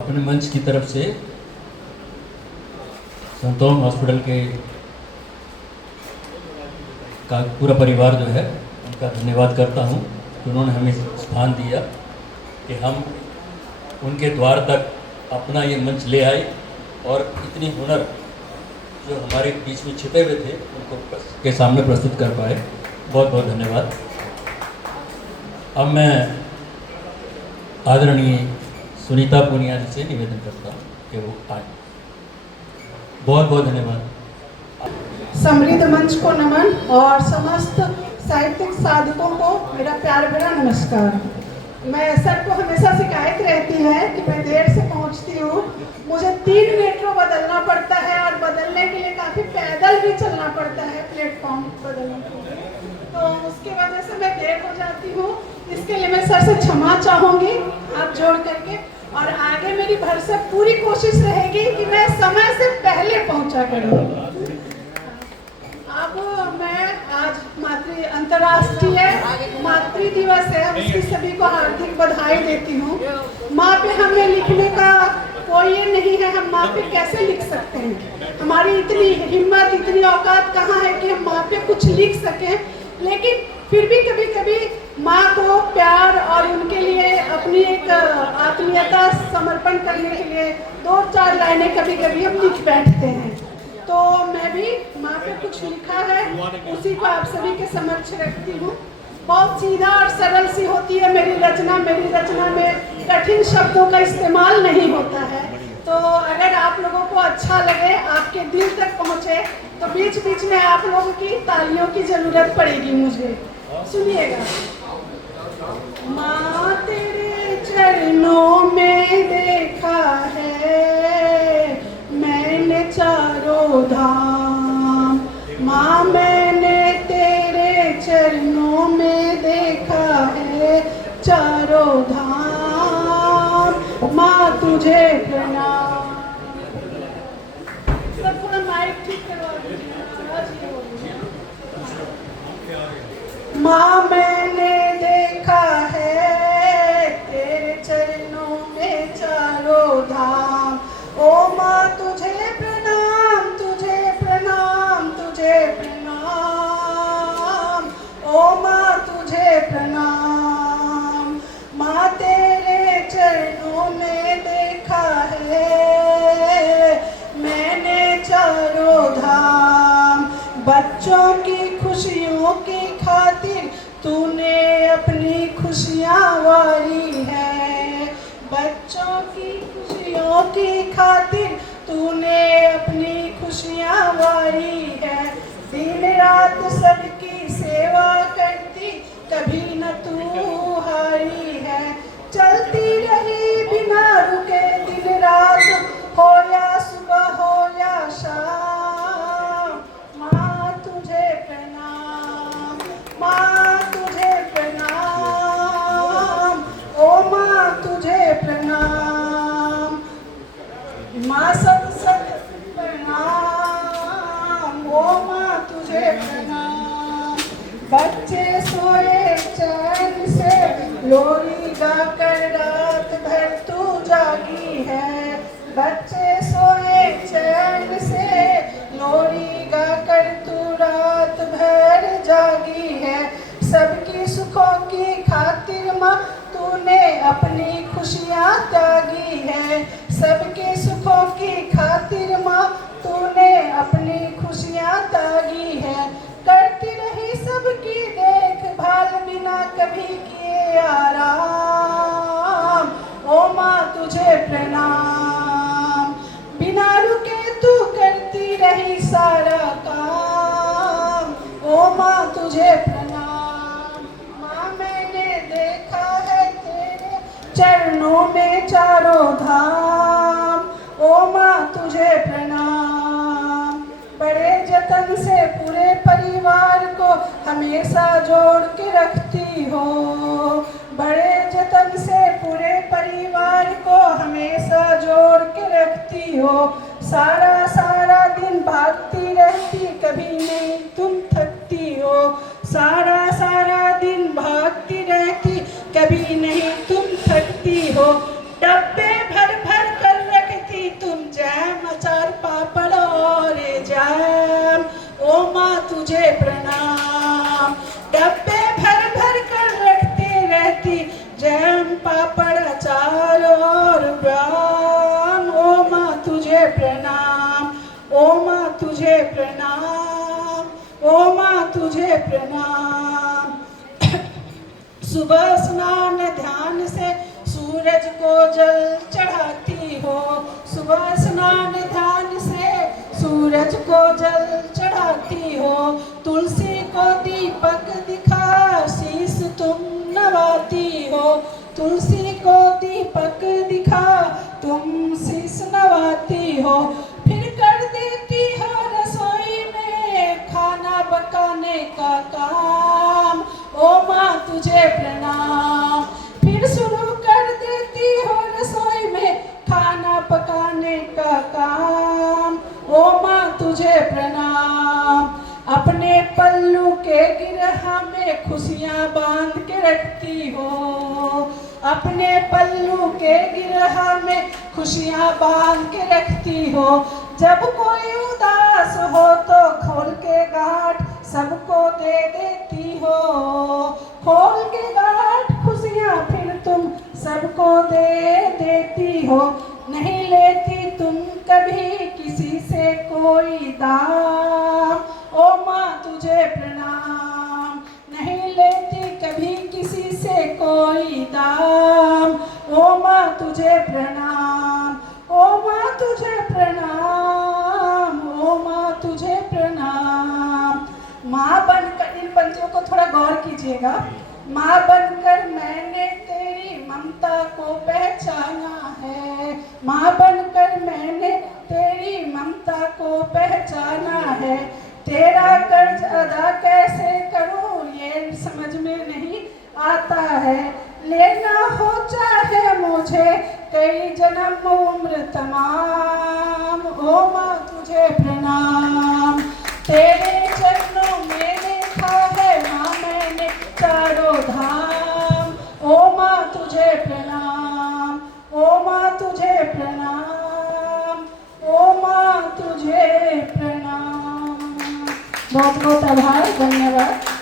अपने मंच की तरफ से संतोम हॉस्पिटल के का पूरा परिवार जो है उनका धन्यवाद करता हूँ कि उन्होंने हमें स्थान दिया कि हम उनके द्वार तक अपना ये मंच ले आए और इतनी हुनर जो हमारे बीच में छिपे हुए थे उनको के सामने प्रस्तुत कर पाए। बहुत बहुत धन्यवाद। अब मैं आदरणीय सुनीता पूनिया जी से निवेदन करता हूँ कि वो आए। बहुत बहुत धन्यवाद। समृद्ध मंच को नमन और समस्त साहित्यिक साधकों को मेरा प्यार भरा नमस्कार। मैं सर को हमेशा शिकायत रहती है कि मैं देर से पहुंचती हूँ। मुझे 3 मेट्रो बदलना पड़ता है और बदलने के लिए काफ़ी पैदल भी चलना पड़ता है प्लेटफॉर्म बदलने के लिए, तो उसकी वजह से मैं देर हो जाती हूँ। इसके लिए मैं सर से क्षमा चाहूँगी हाथ जोड़ करके, और आगे मेरी भरसक पूरी कोशिश रहेगी कि मैं समय से पहले पहुँचा करूँ। अब मैं आज अंतर्राष्ट्रीय मातृ दिवस है, उसकी सभी को हार्दिक बधाई देती हूँ। माँ पे हमें लिखने का कोई ये नहीं है, हम माँ पे कैसे लिख सकते हैं, हमारी इतनी हिम्मत इतनी औकात कहाँ है कि हम माँ पे कुछ लिख सकें। लेकिन फिर भी कभी कभी माँ को प्यार और उनके लिए अपनी एक आत्मीयता समर्पण करने के लिए 2-4 लाइनें कभी कभी हम लिख बैठते हैं। तो मैं भी माँ पे कुछ लिखा है, उसी को आप सभी के समक्ष रखती हूँ। बहुत सीधा और सरल सी होती है मेरी रचना में कठिन शब्दों का इस्तेमाल नहीं होता है। तो अगर आप लोगों को अच्छा लगे, आपके दिल तक पहुँचे, तो बीच बीच में आप लोगों की तालियों की ज़रूरत पड़ेगी मुझे। सुनिएगा। माँ तेरे चरणों में देखा है मैंने चारों धाम, माँ मैंने तेरे चरणों में देखा है चारों धाम, माँ तुझे प्रणाम। सब थोड़ा माइक ठीक करवा दीजिए। माँ मैंने देखा है तेरे चरणों में चारों धाम, ओ माँ तुझे प्रणाम तुझे प्रणाम तुझे प्रणाम, ओ माँ तुझे प्रणाम। माँ तेरे चरणों में देखा है मैंने चारों धाम, बच्चों की खुशियों की खातिर तूने अपनी खुशियाँ वारी है, बच्चों की खुशियों की खातिर तूने अपनी खुशियाँ वारी है। दिन रात सबकी सेवा करती कभी न तू हारी है, चलती रही बिना रुके दिन रात, हो या सुबह हो या शाम, माँ तुझे प्रणाम, माँ तुझे प्रणाम, ओ माँ तुझे प्रणाम, माँ सत सत प्रणाम, ओ माँ तुझे प्रणाम। बच्चे सोए चैन से लोरी गाकर रात भर तू जागी है, बच्चे सोए चैन से लोरी गाकर तू रात भर जागी है। सबकी सुखों की खातिर माँ तूने अपनी खुशियाँ त्यागी है, सबके सुखों की खातिर माँ तूने अपनी खुशियाँ त्यागी है। करती रही सबकी देखभाल बिना कभी किए आराम, ओ माँ तुझे प्रणाम। बिना रुके तू करती रही सारा काम, ओ माँ तुझे प्रणाम। माँ मैंने देखा है तेरे चरणों में चारों धाम, ओ माँ तुझे प्रणाम। बड़े जतन से पूरे परिवार को हमेशा जोड़ के रखती हो, बड़े जतन से पूरे परिवार को हमेशा जोड़ के रखती हो। सारा सारा दिन भागती रहती कभी नहीं तुम थकती हो, सारा सारा दिन भागती रहती कभी नहीं तुम थकती हो। डब्बे भर भर प्रणाम, ओ माँ तुझे प्रणाम। सुबह स्नान ध्यान से सूरज को जल चढ़ाती हो, सुबह स्नान ध्यान से सूरज को जल चढ़ाती हो। तुलसी को दीपक दिखा शीस तुम नवाती हो, तुलसी को दीपक दिखा तुम शीस नवाती हो। फिर कर देती हो रसोई में खाना पकाने का काम, ओ माँ तुझे प्रणाम। फिर शुरू कर देती हो रसोई में खाना पकाने का काम, ओ माँ तुझे प्रणाम। अपने पल्लू के गिरहा में खुशियाँ बांध के रखती हो, अपने पल्लू के गिरहा में खुशियाँ बांध के रखती हो। जब कोई उदास हो तो खोल के गांठ सबको दे देती हो, खोल के गांठ खुशियाँ फिर तुम सबको दे देती हो। नहीं लेती तुम कभी किसी से कोई दाम, ओ माँ तुझे प्रणाम। नहीं लेती कभी किसी से कोई दाम, ओ माँ तुझे प्रणाम, ओ माँ तुझे प्रणाम, ओ माँ तुझे प्रणाम। माँ बनकर, इन पंक्तियों को थोड़ा गौर कीजिएगा। माँ बनकर मैंने तेरी ममता को पहचाना है, माँ बनकर मैंने तेरी ममता को पहचाना है। तेरा कर्ज अदा कैसे करूं ये समझ में नहीं आता है। लेना हो चाहे मुझे कई जन्म उम्र तमाम, ओ माँ तुझे प्रणाम। तेरे चरणों में देखा है माँ मैंने चारों धाम, ओ माँ तुझे प्रणाम, ओ माँ तुझे प्रणाम, ओ माँ तुझे प्रणाम। बहुत बहुत आभार, धन्यवाद।